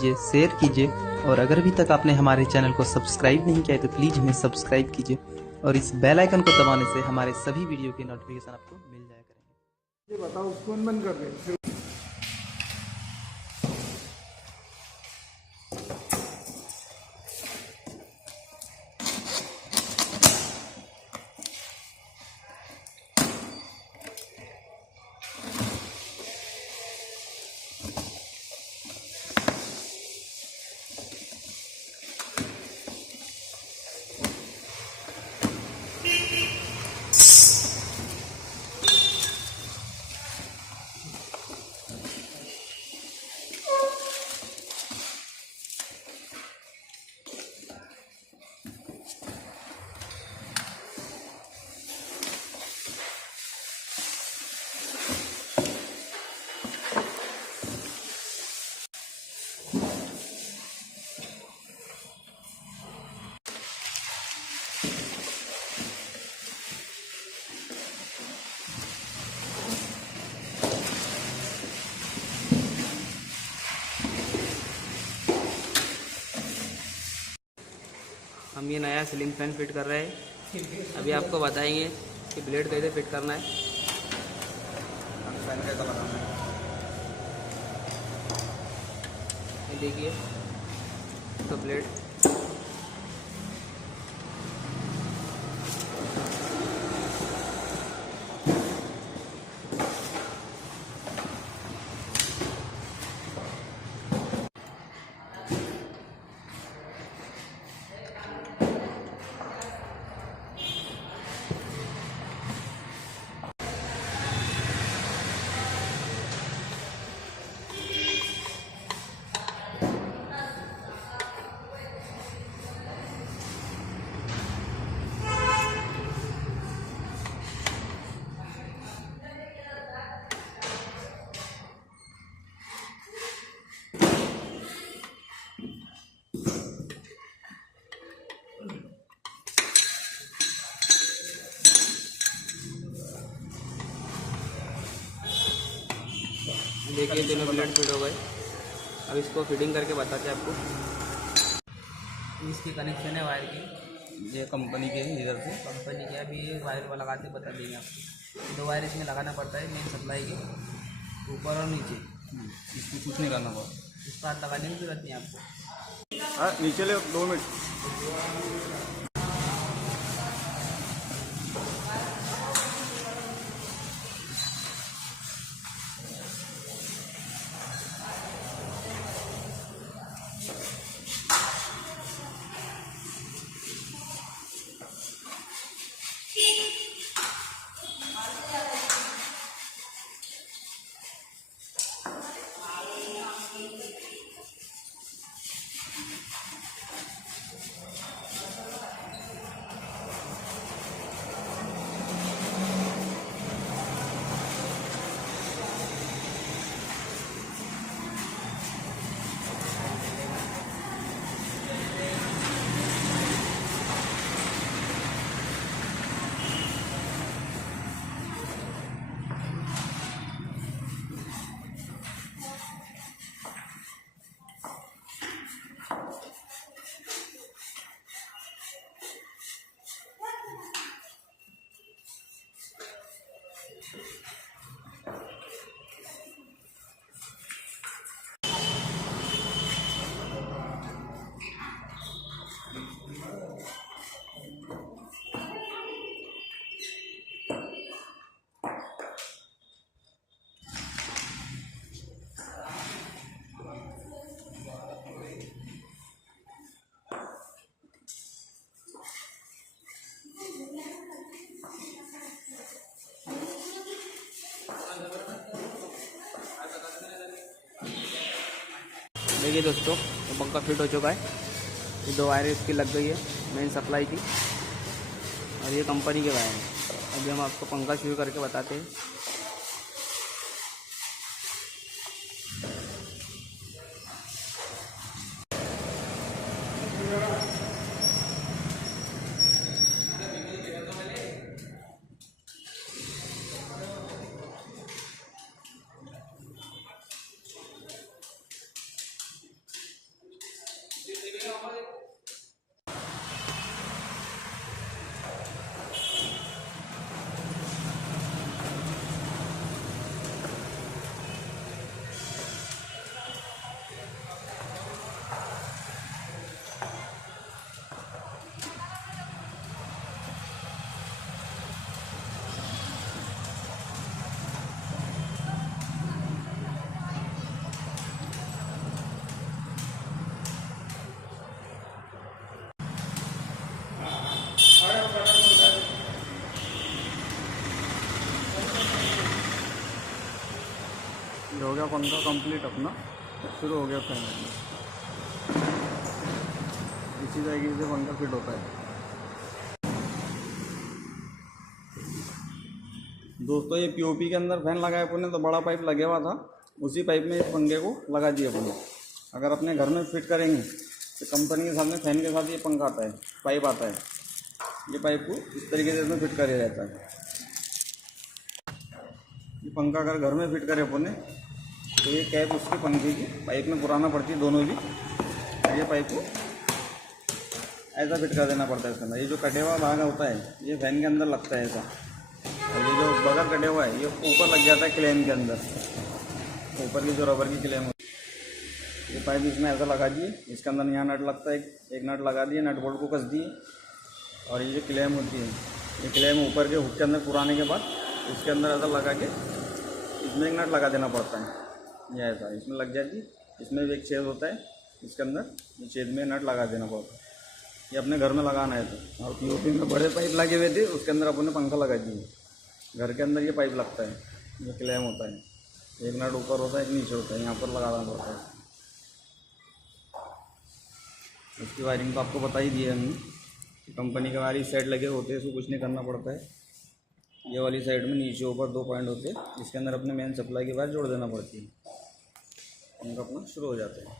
कीजिए, शेयर कीजिए और अगर अभी तक आपने हमारे चैनल को सब्सक्राइब नहीं किया है तो प्लीज़ हमें सब्सक्राइब कीजिए और इस बेल आइकन को दबाने से हमारे सभी वीडियो के नोटिफिकेशन आपको मिल जाया करेंगे। ये बताओ कौन बंद कर रहे हैं? हम ये नया सीलिंग फैन फिट कर रहे हैं। अभी आपको बताएंगे कि ब्लेड कैसे फिट करना है। फैन कैसा लगाना है ये देखिए तो ब्लेड देखिए दोनों ब्लेड फिट हो गए। अब इसको फिटिंग करके बताते हैं आपको। इसकी कनेक्शन है वायर की, ये कंपनी के इधर से कंपनी के। अभी ये वायर लगाते बता देंगे आपको। 2 वायर इसमें लगाना पड़ता है मेन सप्लाई के, ऊपर और नीचे। इसमें कुछ नहीं करना पड़ता, इसको हाथ लगाने की जरूरत नहीं आपको। नीचे ले 2 मिनट। देखिए दोस्तों, तो पंखा फिट हो चुका है। ये 2 वायर इसकी लग गई है मेन सप्लाई की और ये कंपनी के वायर हैं। अभी हम आपको पंखा शुरू करके बताते हैं। ये हो गया पंखा कंप्लीट अपना, शुरू हो गया फैन। इसी तरीके से पंखा फिट होता है। दोस्तों ये पीओपी के अंदर फैन लगाया अपन ने, तो बड़ा पाइप लगे हुआ था, उसी पाइप में इस पंखे को लगा दिया अपन ने। अगर अपने घर में फिट करेंगे तो कंपनी के साथ में फैन के साथ ये पंखा आता है, पाइप आता है। ये पाइप को इस तरीके से इसमें फिट किया जाता है। ये पंखा अगर घर में फिट करें अपन ने तो ये कैप उसके पंखे की पाइप में पुराना पड़ती है दोनों भी। ये पाइप को ऐसा फिट कर देना पड़ता है इसके अंदर। ये जो कटे हुआ भाग होता है ये फैन के अंदर लगता है ऐसा, और ये जो बगल कटे हुआ है ये ऊपर लग जाता है क्लेम के अंदर, ऊपर की जो रबर की क्लेम होती है। ये पाइप इसमें ऐसा लगा दिए, इसके अंदर यहाँ नट लगता है, एक नट लगा दिए, नट बोल्ट को कस दिए, और ये जो क्लेम होती है ये क्लेम ऊपर के हुक के अंदर पुराने के बाद इसके अंदर ऐसा लगा के इसमें एक नट लगा देना पड़ता है। ये ऐसा इसमें लग जाती, इसमें भी एक छेद होता है इसके अंदर, ये छेद में नट लगा देना पड़ता है। ये अपने घर में लगाना है तो। और पीओपी में बड़े पाइप लगे हुए थे, उसके अंदर अपने पंखा लगा दिए। घर के अंदर ये पाइप लगता है, ये क्लेम होता है, एक नट ऊपर होता है एक नीचे होता है, यहाँ पर लगाना पड़ता है। इसकी वायरिंग तो आपको बता ही दी है हमने, कंपनी के वायरिंग साइड लगे होते हैं, इसको कुछ नहीं करना पड़ता है। ये वाली साइड में नीचे ऊपर 2 पॉइंट होते हैं, इसके अंदर अपने मेन सप्लाई की वायर जोड़ देना पड़ती है, उनका अपना शुरू हो जाता है।